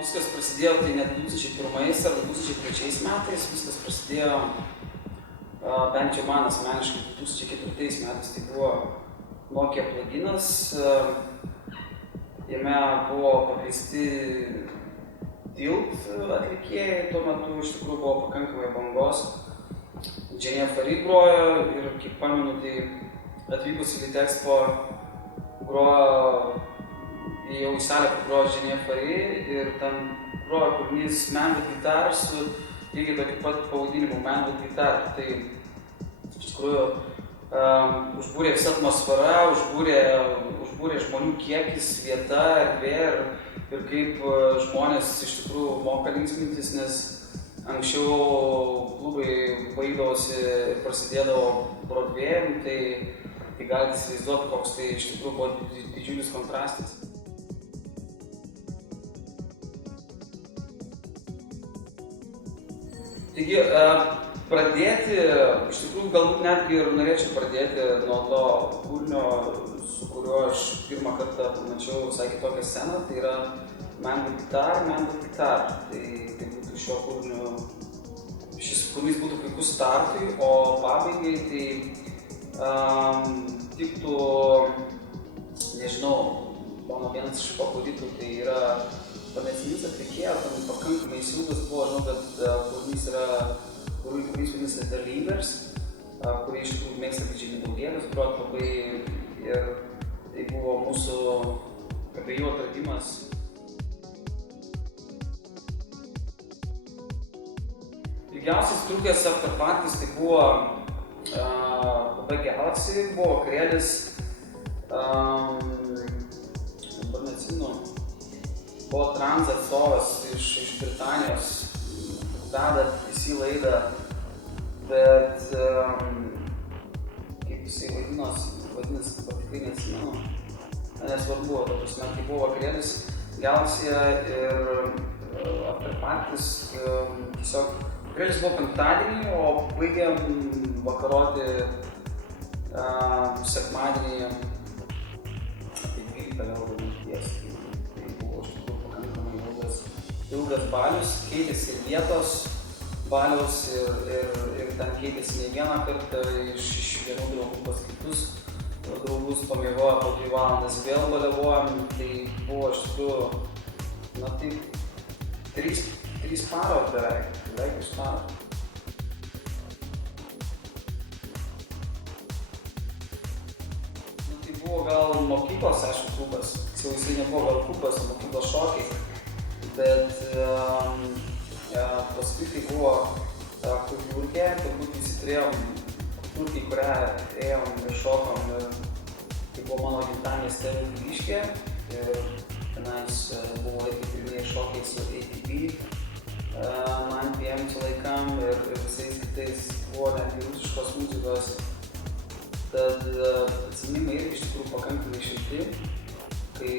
Viskas prasidėjo tai ne 2001 ar 2003 metais, viskas prasidėjo bent jau man asmeniškai 2004 metais, tai buvo Nokia pluginas, jame buvo pakeisti Tilt atlikėjai, tuo metu iš tikrųjų buvo pakankamai bangos. Dženė Fari grojo ir, kiek pamenu, tai atvykus į Litexpo grojo, jau į salę grojo Dženė Fari ir ten grojo kūrinys Man With Guitar su lygiai tokiu pat pavadinimu Man With Guitar. Tai iš tikrųjų užbūrė visa atmosfera, užbūrė žmonių kiekis, vieta, erdvė ir kaip žmonės iš tikrųjų moka linksmintis, nes anksčiau klubai baigdavosi ir prasidėdavo Broadway'm, tai galite įsivaizduoti, koks tai iš tikrųjų buvo didžiulis kontrastas. Taigi, pradėti, iš tikrųjų galbūt netgi ir norėčiau pradėti nuo to kūrinio, su kuriuo aš pirmą kartą pamačiau visai kitokią sceną, tai yra Man With Guitar. Tai būtų šio kūrinio, šis kūrinys būtų puikus startui, o pabaigai tai tiktų, nežinau, mano vienas iš favoritų, tai yra pamesinis atlikėja, ten pakankamai ilgas buvo, žinau, kad kūrinys vadinasi The Leavers, kurį iš tikrųjų mėgsta Didžiai Daugėlis groti labai, ir tai buvo mūsų abiejų atradimas. Ilgiausias trukęs afterpartis tai buvo Labai Galaxy, buvo vakarėlis, dabar neatsimenu, buvo trans atstovas iš Britanijos, veda TC laidą, bet kaip jisai vadinasi, tikrai neatsimenu, nesvarbu, ta prasme, tai buvo vakarėlis Galaxy'je ir afterpartis, tiesiog vakarėlis buvo penktadienį, o baigėm vakaroti sekmadienį apie 12 gal nakties. Tai buvo iš tikrųjų pakankamai ilgas balius, keitėsi ir vietos baliaus ir ten keitėsi ne vieną kartą iš vienų draugų pas kitus draugus, pamiegojo po 2 valandas, vėl baliavojom, tai buvo iš tikrųjų, na taip, 3 paros beveik iš paro. Tai buvo gal mokyklos, aišku, klubas, tiksliau jisai nebuvo gal klubas, o mokyklos šokiai, bet paskui tai buvo kultūrkė, turbūt visi turėjom kultūrkį, kurią ėjom ir šokom, ir tai buvo mano gimtadienio stelių Vyriškė ir tenais buvo irgi pirmieji šokiai su ATB, 9 PM laikam ir visais kitais buvo netgi rusiškos muzikos. Tad atsiminimai irgi iš tikrųjų pakankamai šilti, kai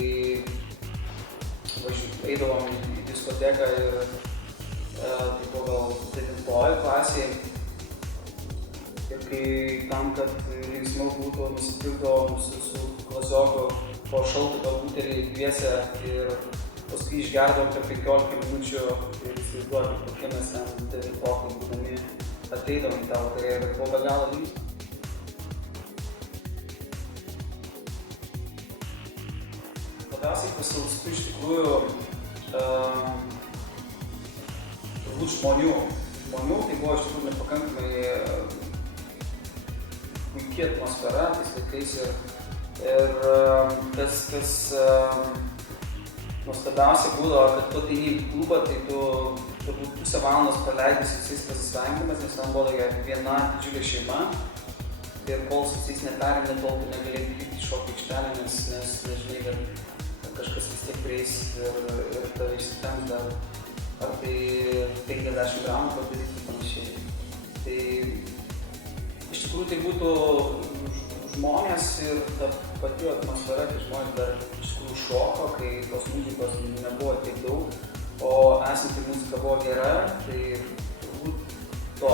eidavom į diskoteką ir tai buvo gal 9 klasėje ir kai tam, kad linksmiau būtų, nusipirkdavom su klasioku po šaltą butelį dviese ir paskui išgerdavom per 15 minučių ir įsivaizduoti, kokie mes ten 9-okai būdami ateidavom į tą vakarėlį, bet buvo be galo linksma. Labiausiai pasiilgstu iš tikrųjų turbūt žmonių. Tai buvo iš tikrųjų nepakankamai puikiai atmosfera tais laikais ir kas nuostabiausia būdavo, kad tu ateini į klubą, tai tu turbūt pusę valandos praleidi su visais pasisveikinimas, nes ten buvo tokia viena didžiulė šeima ir kol su visais netarėm, tol tu negalėjai vykti į šokių aikštelę, nes nežinai, kad kažkas vis tiek prieis ir tave išsitemps dar ar tai 50 gramų padaryti ir panašiai. Tai iš tikrųjų tai būtų žmonės ir ta pati atmosfera, kai žmonės dar iš tikrųjų šoko, kai tos muzikos nebuvo tiek daug, o esanti muzika buvo gera, tai turbūt to.